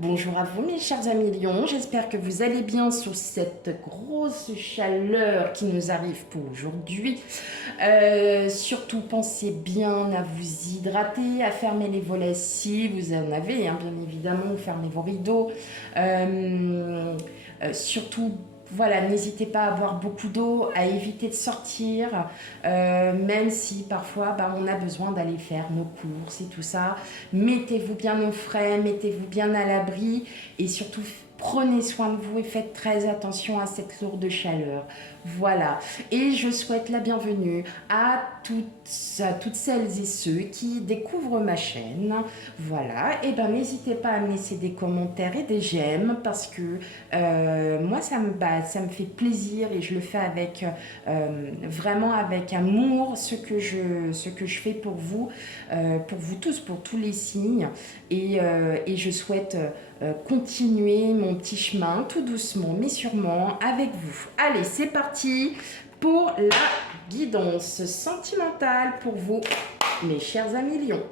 Bonjour à vous mes chers amis Lions, j'espère que vous allez bien sous cette grosse chaleur qui nous arrive pour aujourd'hui. Surtout pensez bien à vous hydrater, à fermer les volets si vous en avez, hein, bien évidemment, fermez vos rideaux. Surtout voilà, n'hésitez pas à boire beaucoup d'eau, à éviter de sortir, même si parfois on a besoin d'aller faire nos courses et tout ça. Mettez-vous bien au frais, mettez-vous bien à l'abri et surtout prenez soin de vous et faites très attention à cette lourde chaleur. Voilà. Et je souhaite la bienvenue à toutes celles et ceux qui découvrent ma chaîne. Voilà. Et n'hésitez pas à me laisser des commentaires et des j'aime parce que moi, ça me fait plaisir et je le fais avec vraiment avec amour ce que je fais pour vous tous, pour tous les signes. Et je souhaite continuer mon petit chemin tout doucement mais sûrement avec vous. Allez, c'est parti pour la guidance sentimentale pour vous, mes chers amis Lions.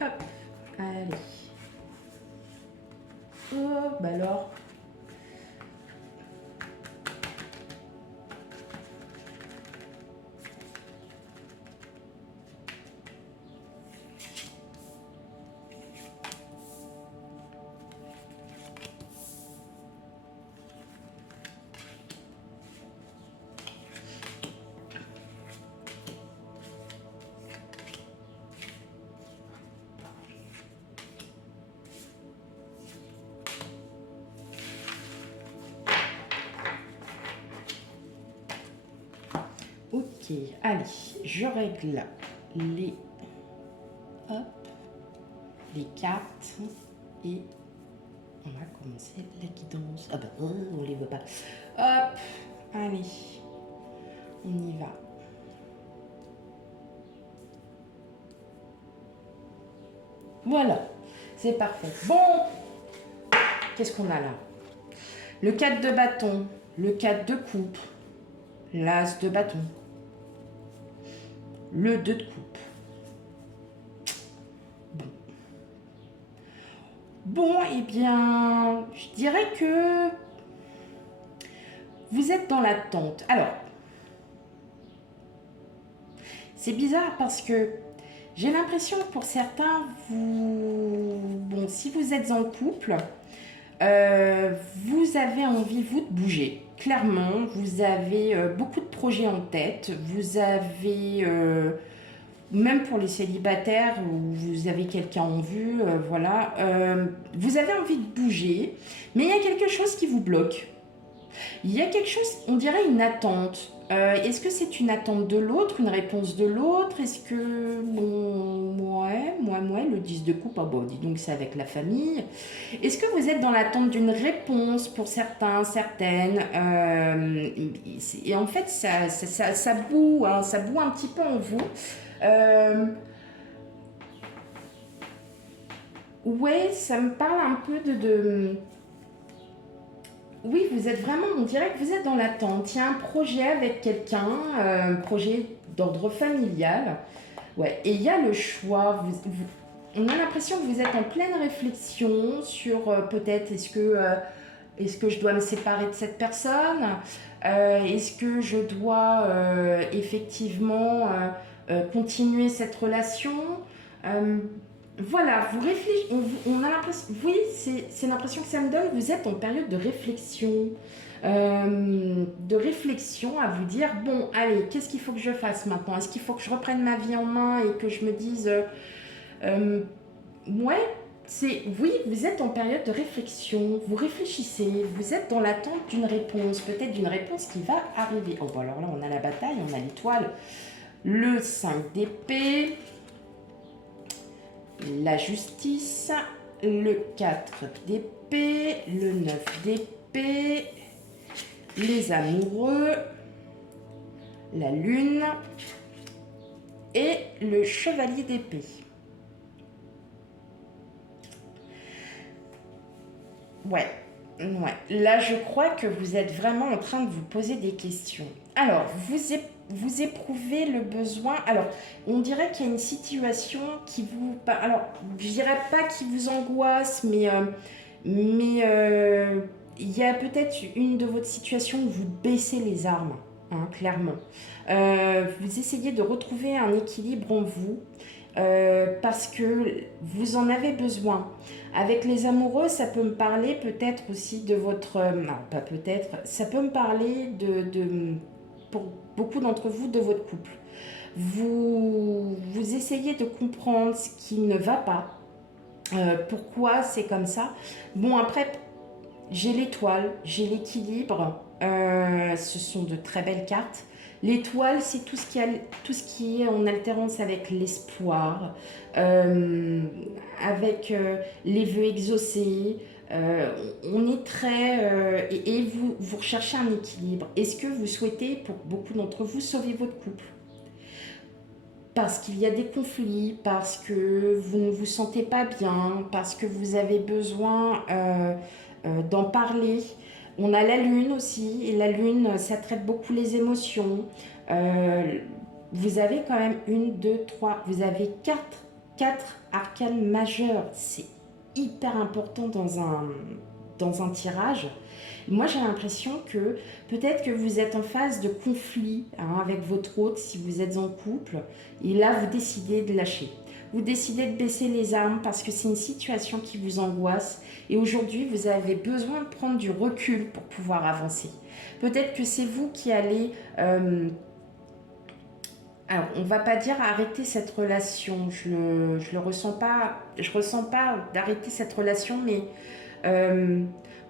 Hop, allez. Oh, alors. Ok, allez, je règle les, hop, les cartes et on va commencer la guidance. Ah on les voit pas. Hop, allez, on y va. Voilà, c'est parfait. Bon, qu'est-ce qu'on a là? Le 4 de bâton, le 4 de coupe, l'as de bâton, le 2 de coupe. Bon, eh bien, je dirais que vous êtes dans l'attente. Alors, c'est bizarre parce que j'ai l'impression que pour certains, bon, si vous êtes en couple, vous avez envie, vous, de bouger. Clairement, vous avez beaucoup de projets en tête. Vous avez, même pour les célibataires, où vous avez quelqu'un en vue, voilà, vous avez envie de bouger, mais il y a quelque chose qui vous bloque. Il y a quelque chose, on dirait une attente. Est-ce que c'est une attente de l'autre, une réponse de l'autre? Est-ce que... Bon, ouais, le 10 de coupe, ah bon, dis donc c'est avec la famille. Est-ce que vous êtes dans l'attente d'une réponse pour certains, certaines et en fait, ça boue, hein, ça boue un petit peu en vous. Ouais, ça me parle un peu de... Oui, vous êtes vraiment, on dirait que vous êtes dans l'attente. Il y a un projet avec quelqu'un, un projet d'ordre familial. Ouais, et il y a le choix. On a l'impression que vous êtes en pleine réflexion sur peut-être est-ce que je dois me séparer de cette personne. Est-ce que je dois effectivement continuer cette relation. Voilà, vous réfléchissez, on a l'impression, oui, c'est l'impression que ça me donne, vous êtes en période de réflexion à vous dire, bon, allez, qu'est-ce qu'il faut que je fasse maintenant? Est-ce qu'il faut que je reprenne ma vie en main et que je me dise, ouais, oui, vous êtes en période de réflexion, vous réfléchissez, vous êtes dans l'attente d'une réponse, peut-être d'une réponse qui va arriver. Oh, bon, alors là, on a la bataille, on a l'étoile, le 5 d'épée, la justice, le 4 d'épée, le 9 d'épée, les amoureux, la lune et le chevalier d'épée. Ouais, ouais. Là, je crois que vous êtes vraiment en train de vous poser des questions. Alors, vous éprouvez le besoin. Alors, on dirait qu'il y a une situation qui vous. Alors, je dirais pas qui vous angoisse, mais il y a peut-être une de votre situation où vous baissez les armes, hein, clairement. Vous essayez de retrouver un équilibre en vous parce que vous en avez besoin. Avec les amoureux, ça peut me parler peut-être aussi de votre... non, pas peut-être, ça peut me parler pour beaucoup d'entre vous, de votre couple. Vous essayez de comprendre ce qui ne va pas, pourquoi c'est comme ça. Bon, après, j'ai l'étoile, j'ai l'équilibre, ce sont de très belles cartes. L'étoile, c'est tout ce qui est en altérance avec l'espoir, euh, avec les vœux exaucés. On est très... et vous recherchez un équilibre. Est-ce que vous souhaitez, pour beaucoup d'entre vous, sauver votre couple parce qu'il y a des conflits, parce que vous ne vous sentez pas bien, parce que vous avez besoin d'en parler. On a la lune aussi, et la lune, ça traite beaucoup les émotions. Euh, vous avez quand même une, deux, trois, vous avez quatre arcanes majeures. C'est hyper important dans un tirage. Moi, j'ai l'impression que peut-être que vous êtes en phase de conflit, hein, avec votre hôte si vous êtes en couple, et là, vous décidez de lâcher. Vous décidez de baisser les armes parce que c'est une situation qui vous angoisse et aujourd'hui, vous avez besoin de prendre du recul pour pouvoir avancer. Peut-être que c'est vous qui allez... alors, on va pas dire arrêter cette relation, je le ressens pas, je ressens pas d'arrêter cette relation, mais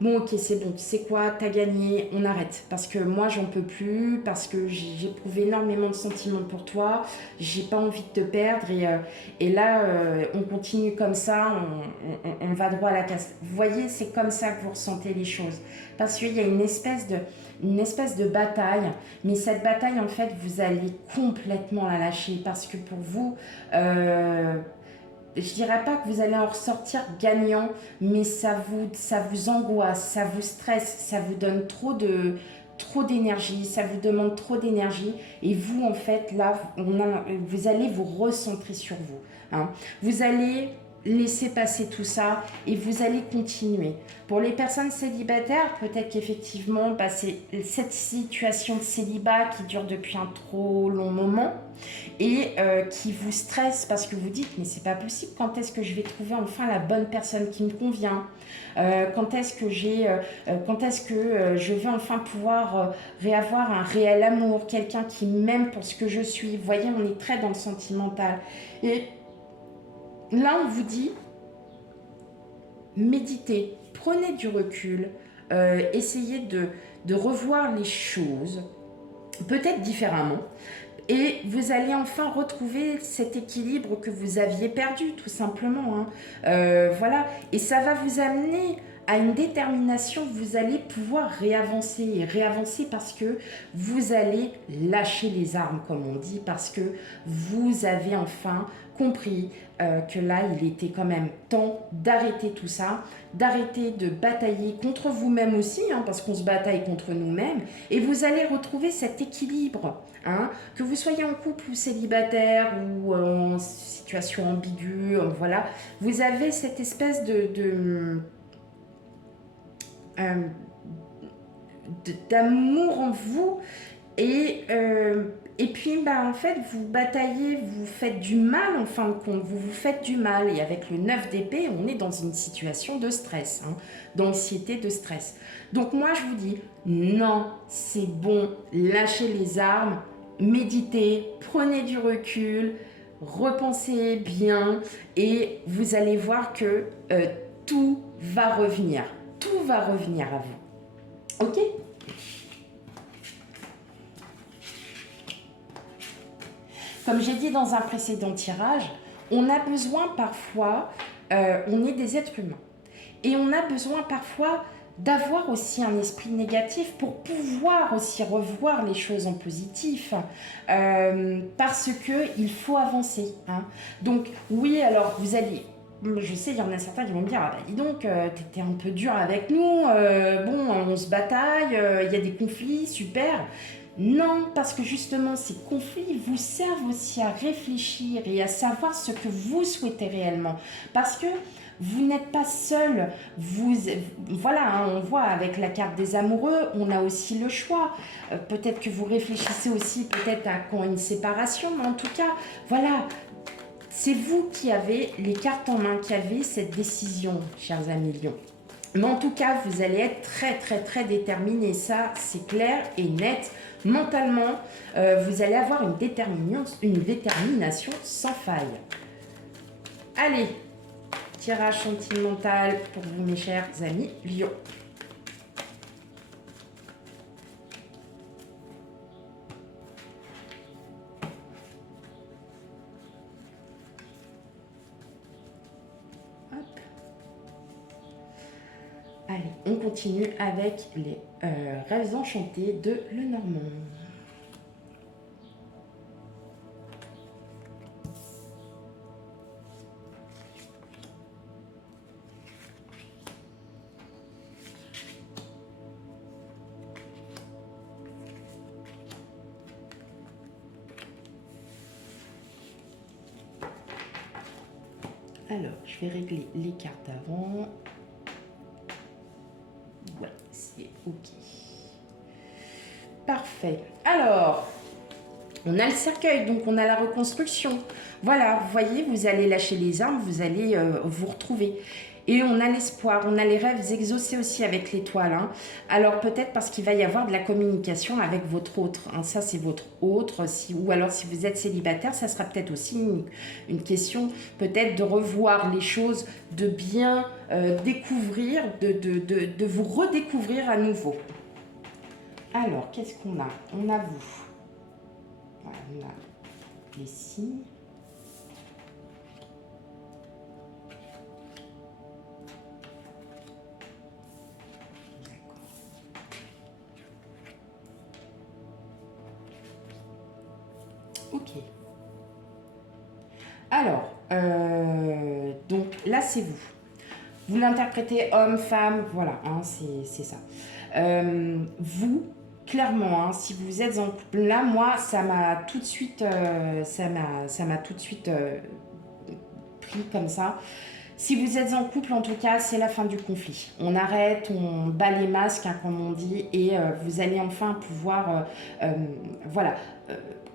bon, ok, c'est bon, tu sais quoi, t'as gagné, on arrête. Parce que moi, j'en peux plus, parce que j'ai éprouvé énormément de sentiments pour toi, j'ai pas envie de te perdre, et là, on continue comme ça, on va droit à la casse. Vous voyez, c'est comme ça que vous ressentez les choses. Parce qu'il y a une espèce de bataille, mais cette bataille, en fait, vous allez complètement la lâcher, parce que pour vous, je dirais pas que vous allez en ressortir gagnant, mais ça vous angoisse, ça vous stresse, ça vous donne trop d'énergie, ça vous demande trop d'énergie, et vous, en fait, là, vous allez vous recentrer sur vous, hein. Vous allez laisser passer tout ça et vous allez continuer. Pour les personnes célibataires, peut-être qu'effectivement, bah, c'est cette situation de célibat qui dure depuis un trop long moment et qui vous stresse parce que vous dites mais c'est pas possible, quand est-ce que je vais trouver enfin la bonne personne qui me convient, quand est-ce que je vais enfin pouvoir réavoir un réel amour, quelqu'un qui m'aime pour ce que je suis. Vous voyez, on est très dans le sentimental et là on vous dit méditez, prenez du recul, essayez de revoir les choses peut-être différemment. Et vous allez enfin retrouver cet équilibre que vous aviez perdu, tout simplement, hein. Voilà. Et ça va vous amener à une détermination. Vous allez pouvoir réavancer. Et réavancer parce que vous allez lâcher les armes, comme on dit, parce que vous avez enfin compris que là, il était quand même temps d'arrêter tout ça, d'arrêter de batailler contre vous-même aussi, hein, parce qu'on se bataille contre nous-mêmes. Et vous allez retrouver cet équilibre, hein, que vous soyez en couple ou célibataire ou en situation ambiguë, voilà, vous avez cette espèce euh, d'amour en vous et puis bah, en fait vous bataillez, vous faites du mal en fin de compte, vous faites du mal et avec le 9 d'épée on est dans une situation de stress, hein, d'anxiété, de stress. Donc moi je vous dis non, c'est bon, lâchez les armes, méditez, prenez du recul, repensez bien et vous allez voir que tout va revenir. Tout va revenir à vous. Ok ? Comme j'ai dit dans un précédent tirage, on a besoin parfois, on est des êtres humains, et on a besoin parfois d'avoir aussi un esprit négatif pour pouvoir aussi revoir les choses en positif, parce que il faut avancer, hein. Donc oui, alors je sais, il y en a certains qui vont me dire, ah bah dis donc, t'étais un peu dur avec nous, bon, on se bataille, il y a des conflits, super. Non, parce que justement, ces conflits vous servent aussi à réfléchir et à savoir ce que vous souhaitez réellement. Parce que vous n'êtes pas seul. Voilà, hein, on voit avec la carte des amoureux, on a aussi le choix. Peut-être que vous réfléchissez aussi peut-être à quand une séparation, mais en tout cas, voilà, c'est vous qui avez les cartes en main, qui avez cette décision, chers amis Lions. Mais en tout cas, vous allez être très, très, très déterminé. Ça, c'est clair et net. Mentalement, vous allez avoir une détermination sans faille. Allez, tirage sentimental pour vous, mes chers amis Lions. Allez, on continue avec les rêves enchantés de Lenormand. Alors, je vais régler les cartes avant. Ouais, c'est OK. Parfait. Alors, on a le cercueil, donc on a la reconstruction. Voilà, vous voyez, vous allez lâcher les armes, vous allez vous retrouver. Et on a l'espoir, on a les rêves exaucés aussi avec l'étoile. Hein. Alors peut-être parce qu'il va y avoir de la communication avec votre autre. Hein. Ça, c'est votre autre. Ou alors si vous êtes célibataire, ça sera peut-être aussi une question peut-être de revoir les choses, de bien découvrir, de vous redécouvrir à nouveau. Alors, qu'est-ce qu'on a? On a vous. Voilà, on a les signes. Ok. Alors, donc là, c'est vous. Vous l'interprétez homme, femme, voilà, hein, c'est ça. Vous, clairement, hein, si vous êtes en couple, là, moi, ça m'a tout de suite, pris comme ça. Si vous êtes en couple, en tout cas, c'est la fin du conflit. On arrête, on bat les masques, hein, comme on dit, et vous allez enfin pouvoir, voilà,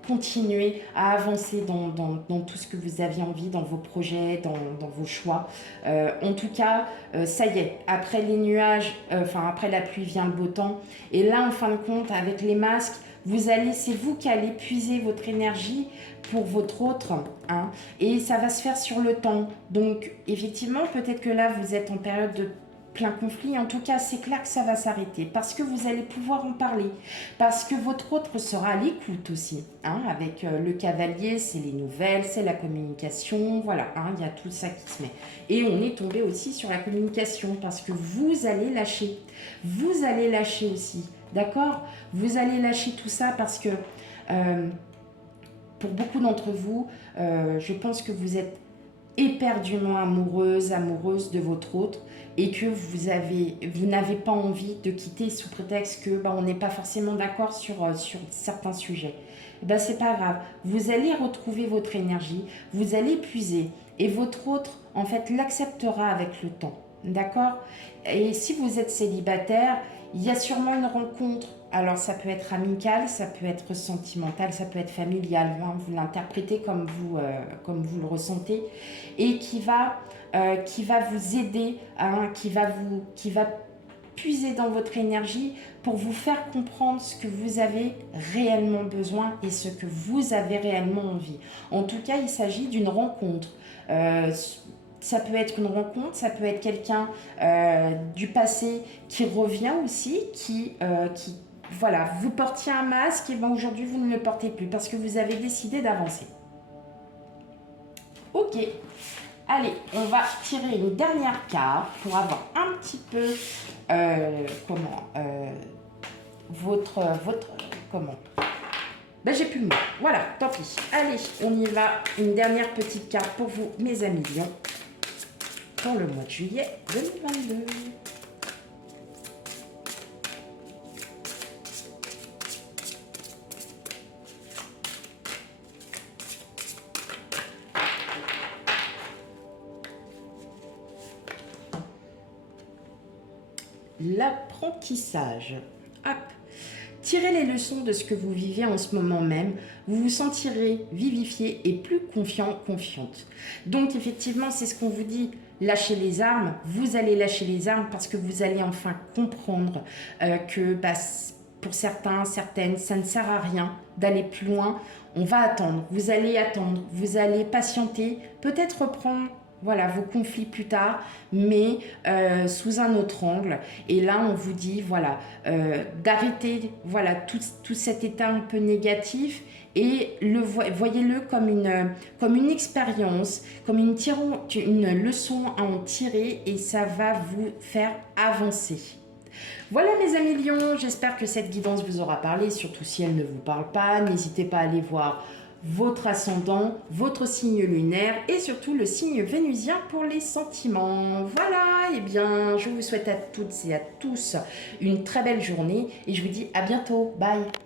continuer à avancer dans tout ce que vous aviez envie, dans vos projets, dans vos choix. En tout cas, ça y est, après les nuages, après la pluie vient le beau temps. Et là, en fin de compte, avec les masques, c'est vous qui allez puiser votre énergie pour votre autre, hein, et ça va se faire sur le temps. Donc, effectivement, peut-être que là, vous êtes en période de plein conflit. En tout cas, c'est clair que ça va s'arrêter parce que vous allez pouvoir en parler, parce que votre autre sera à l'écoute aussi. Hein, avec le cavalier, c'est les nouvelles, c'est la communication, voilà, hein, il y a tout ça qui se met. Et on est tombé aussi sur la communication parce que vous allez lâcher. Vous allez lâcher aussi, d'accord? Vous allez lâcher tout ça parce que pour beaucoup d'entre vous, je pense que vous êtes éperdument amoureuse de votre autre et que vous n'avez pas envie de quitter sous prétexte que on n'est pas forcément d'accord sur certains sujets. C'est pas grave, vous allez retrouver votre énergie, vous allez puiser et votre autre en fait l'acceptera avec le temps, d'accord? Et si vous êtes célibataire, il y a sûrement une rencontre. Alors ça peut être amical, ça peut être sentimental, ça peut être familial, hein, vous l'interprétez comme vous le ressentez, et qui va vous aider, hein, qui va puiser dans votre énergie pour vous faire comprendre ce que vous avez réellement besoin et ce que vous avez réellement envie. En tout cas, il s'agit d'une rencontre. Ça peut être une rencontre, ça peut être quelqu'un du passé qui revient aussi, voilà, vous portiez un masque et aujourd'hui vous ne le portez plus parce que vous avez décidé d'avancer. Ok, allez, on va tirer une dernière carte pour avoir un petit peu j'ai plus le mot. Voilà, tant pis. Allez, on y va. Une dernière petite carte pour vous, mes amis lions. pour le mois de juillet 2022. L'apprentissage. Hop. Tirez les leçons de ce que vous vivez en ce moment même. Vous vous sentirez vivifié et plus confiant, confiante. Donc effectivement, c'est ce qu'on vous dit. Lâchez les armes. Vous allez lâcher les armes parce que vous allez enfin comprendre que pour certains, certaines, ça ne sert à rien d'aller plus loin. On va attendre. Vous allez patienter, peut-être reprendre voilà, vos conflits plus tard, mais sous un autre angle. Et là, on vous dit, voilà, d'arrêter voilà, tout cet état un peu négatif et voyez-le comme une expérience, comme une leçon à en tirer et ça va vous faire avancer. Voilà mes amis lions, j'espère que cette guidance vous aura parlé, surtout si elle ne vous parle pas. N'hésitez pas à aller voir votre ascendant, votre signe lunaire et surtout le signe vénusien pour les sentiments. Voilà, et bien je vous souhaite à toutes et à tous une très belle journée et je vous dis à bientôt. Bye.